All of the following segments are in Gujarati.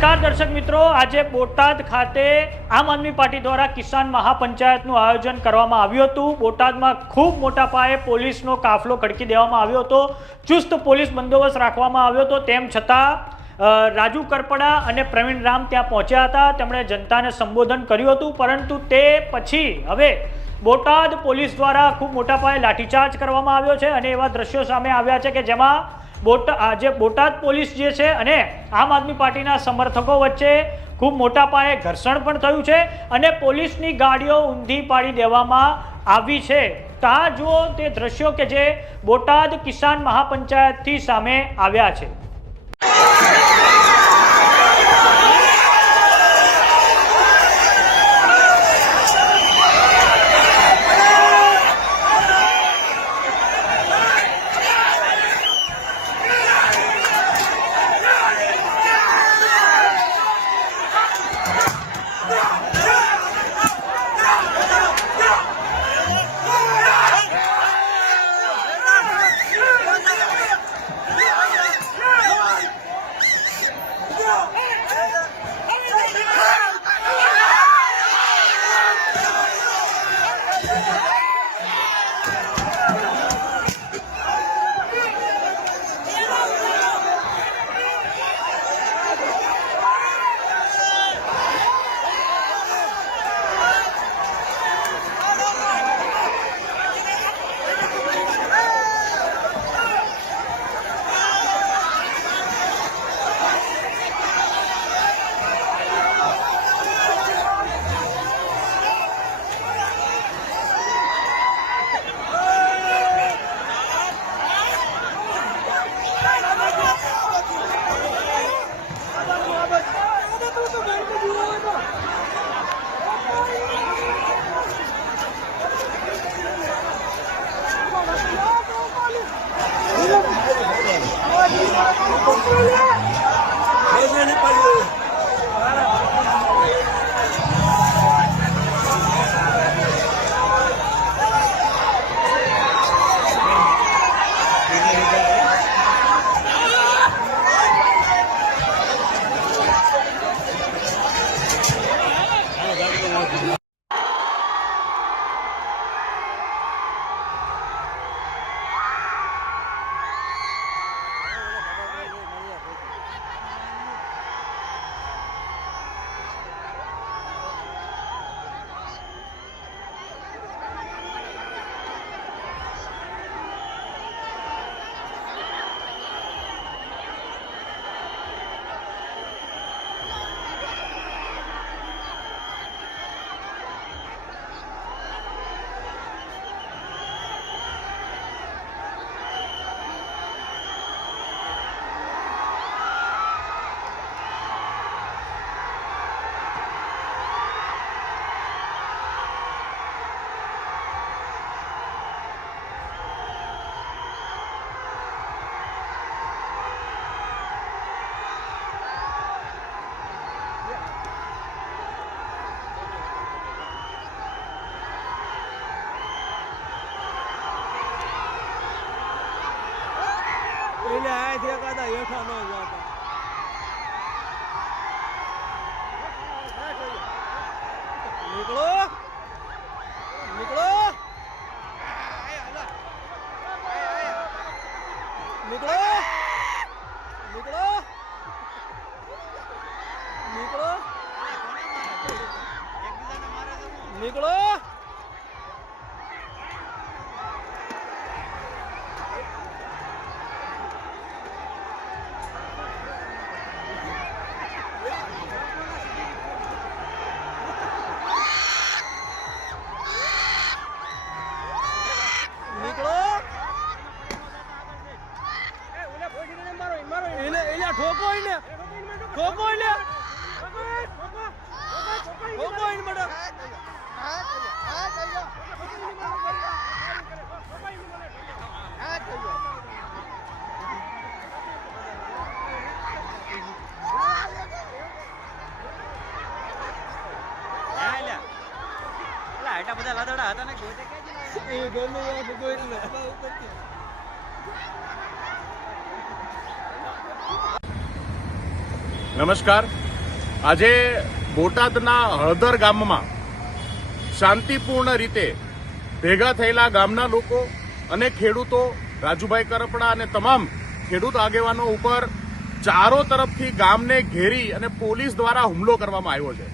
નમસ્કાર દર્શક મિત્રો. આજે બોટાદ ખાતે આમ આદમી પાર્ટી દ્વારા કિસાન મહાપંચાયતનું આયોજન કરવામાં આવ્યું હતું. બોટાદમાં ખૂબ મોટા પાયે પોલીસનો કાફલો ખડકી દેવામાં આવ્યો હતો. ચુસ્ત પોલીસ બંદોબસ્ત રાખવામાં આવ્યો હતો. તેમ છતાં રાજુ કરપડા અને પ્રવીણ રામ ત્યાં પહોંચ્યા હતા. તેમણે જનતાને સંબોધન કર્યું હતું, પરંતુ તે પછી હવે બોટાદ પોલીસ દ્વારા ખૂબ મોટા પાયે લાઠીચાર્જ કરવામાં આવ્યો છે અને એવા દ્રશ્યો સામે આવ્યા છે કે જેમાં બોટા આજે બોટાદ પોલીસ જે છે અને આમ આદમી પાર્ટીના સમર્થકો વચ્ચે ખૂબ મોટા પાયે ઘર્ષણ પણ થયું છે અને પોલીસની ગાડીઓ ઊંધી પાડી દેવામાં આવી છે. ત્યાં જુઓ તે દ્રશ્યો કે જે બોટાદ કિસાન મહાપંચાયતથી સામે આવ્યા છે. Oh, yeah. આયથી એકાદા હેઠા ન જતા નીકળો નીકળો નીકળો નીકળો નીકળો. નીકળો એને એને ઠોકો એને ઠોકો એને ઠોકો એને મેડમ એટલા બધા લાદડા હતા ને ગોતે ક્યાં એ ગમે એવા ભગો એટલે નમસ્કાર. આજે બોટાદના હળદર ગામમાં શાંતિપૂર્ણ રીતે ભેગા થયેલા ગામના લોકો અને ખેડૂતો, રાજુભાઈ કરપડા અને તમામ ખેડૂત આગેવાનો ઉપર ચારો તરફથી ગામને ઘેરી અને પોલીસ દ્વારા હુમલો કરવામાં આવ્યો છે.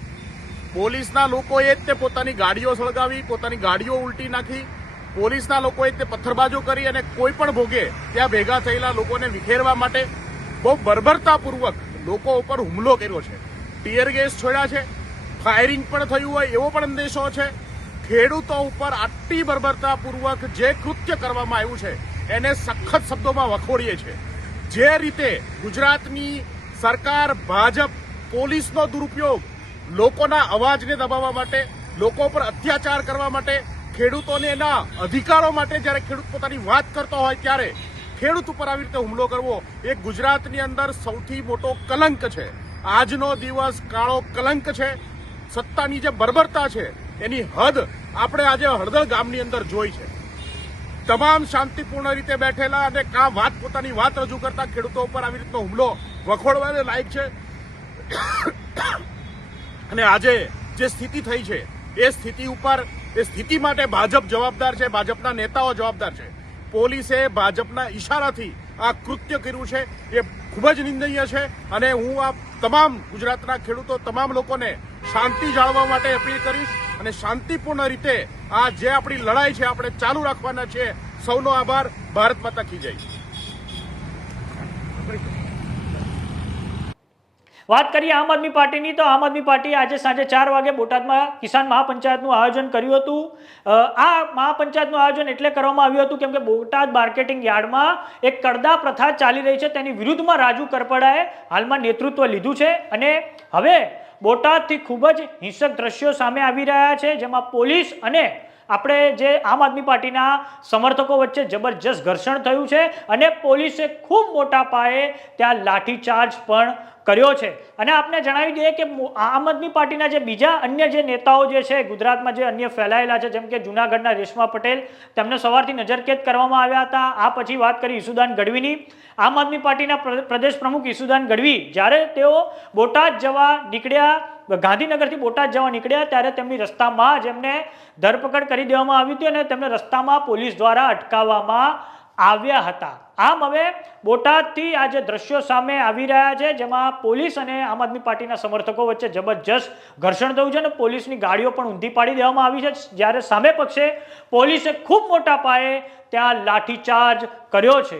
પોલીસના લોકોએ જ તે પોતાની ગાડીઓ સળગાવી, પોતાની ગાડીઓ ઉલટી નાખી, પોલીસના લોકોએ તે પથ્થરબાજો કરી અને કોઈ પણ ભોગે ત્યાં ભેગા થયેલા લોકોને વિખેરવા માટે બહુ બર્બરતાપૂર્વક લોકો ઉપર હુમલો કર્યો છે. ટીયર ગેસ છોડ્યા છે. ફાયરિંગ પણ થયું હોય એવો પણ અંદેશો છે. ખેડૂતો ઉપર આટલી બર્બરતાપૂર્વક જે કૃત્ય કરવામાં આવ્યું છે, એને સખત શબ્દોમાં વખોડીએ છે. જે રીતે ગુજરાતની સરકાર, ભાજપ, પોલીસનો દુરુપયોગ, લોકોના અવાજને દબાવવા માટે, લોકો પર અત્યાચાર કરવા માટે, ખેડૂતોને એના અધિકારો માટે જ્યારે ખેડૂત પોતાની વાત કરતો હોય ત્યારે ખેડૂત ઉપર આવી રીતે હુમલો કરવો એ ગુજરાતની અંદર સૌથી મોટો કલંક છે. આજનો દિવસ કાળો કલંક છે. સત્તાની જે બર્બરતા છે, એની હદ આપણે આજે હળદર ગામની અંદર જોઈ છે. તમામ શાંતિપૂર્ણ રીતે બેઠેલા અને કા વાત પોતાની વાત રજૂ કરતા ખેડૂતો ઉપર આવી રીતનો હુમલો વખોડવાને લાયક છે. અને આજે જે સ્થિતિ થઈ છે, એ સ્થિતિ ઉપર, એ સ્થિતિ માટે ભાજપ જવાબદાર છે, ભાજપના નેતાઓ જવાબદાર છે. પોલીસે ભાજપના ઈશારાથી આ કૃત્ય કર્યું છે. એ ખૂબ જ નિંદનીય છે અને હું આ તમામ ગુજરાતના ખેડૂતો, તમામ લોકોને શાંતિ જાળવવા માટે અપીલ કરીશ અને શાંતિપૂર્ણ રીતે આ જે આપણી લડાઈ છે, આપણે ચાલુ રાખવાના છે સૌનો આભાર. ભારત માતા કી જય. વાત કરીએ આમ આદમી પાર્ટીની, તો આમ આદમી પાર્ટીએ આજે સાંજે ચાર વાગે બોટાદમાં કિસાન મહાપંચાયતનું આયોજન કર્યું હતું. આ મહાપંચાયતનું આયોજન એટલે કરવામાં આવ્યું હતું કેમ કે બોટાદ માર્કેટિંગ યાર્ડમાં એક કડદા પ્રથા ચાલી રહી છે, તેની વિરુદ્ધમાં રાજુ કરપડાએ હાલમાં નેતૃત્વ લીધું છે અને હવે બોટાદથી ખૂબ જ હિંસક દ્રશ્યો સામે આવી રહ્યા છે, જેમાં પોલીસ અને આપણે જે આમ આદમી પાર્ટીના સમર્થકો વચ્ચે જબરજસ્ત ઘર્ષણ થયું છે અને પોલીસે ખૂબ મોટા પાયે ત્યાં લાઠીચાર્જ પણ કર્યો છે. અને આપને જણાવી દઈએ કે આમ આદમી પાર્ટીના જે બીજા અન્ય જે નેતાઓ જે છે, ગુજરાતમાં જે અન્ય ફેલાયેલા છે, જેમ કે જૂનાગઢના રેશમા પટેલ, તેમને સવારથી નજરકેદ કરવામાં આવ્યા હતા. આ પછી વાત કરી ઈસુદાન ગઢવીની. આમ આદમી પાર્ટીના પ્ર- પ્રદેશ પ્રમુખ ઈસુદાન ગઢવી, જ્યારે તેઓ બોટાદ જવા નીકળ્યા ગાંધીનગરથી બોટાદ જવા નીકળ્યા ત્યારે તેમની રસ્તામાં જ એમને ધરપકડ કરી દેવામાં આવી હતી અને તેમને રસ્તામાં પોલીસ દ્વારા અટકાવવામાં આવ્યા હતા. આમ હવે બોટાદથી આ જે દ્રશ્યો સામે આવી રહ્યા છે, જેમાં પોલીસ અને આમ આદમી પાર્ટીના સમર્થકો વચ્ચે જબરજસ્ત ઘર્ષણ થયું છે અને પોલીસની ગાડીઓ પણ ઊંધી પાડી દેવામાં આવી છે. જ્યારે સામે પક્ષે પોલીસે ખૂબ મોટા પાયે ત્યાં લાઠીચાર્જ કર્યો છે.